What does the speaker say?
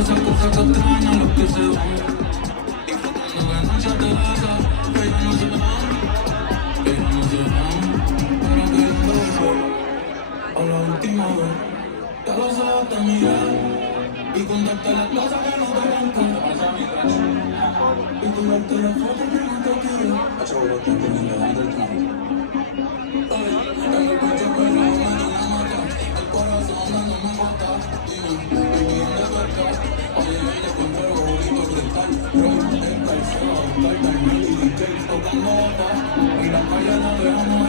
esas cosas que extrañan los que se van. Disfrutando de noches de esas que ya no se van, que ya no se van. Para que yo beso a la última vez. Ya lo sabes, te miré y contarte las cosas que no te conté. Y tú verte las fotos que no te quiero. Hacho, lo que te mira dando el traje. En el pecho pero me dio una mata. El corazón no me mata. Dime, baby, ¿dónde tú estás? Oye, vienes con fuego, bonito cristal. Roy, el calzado, el carta, el mini DJ tocando bata. En la calle no dejamos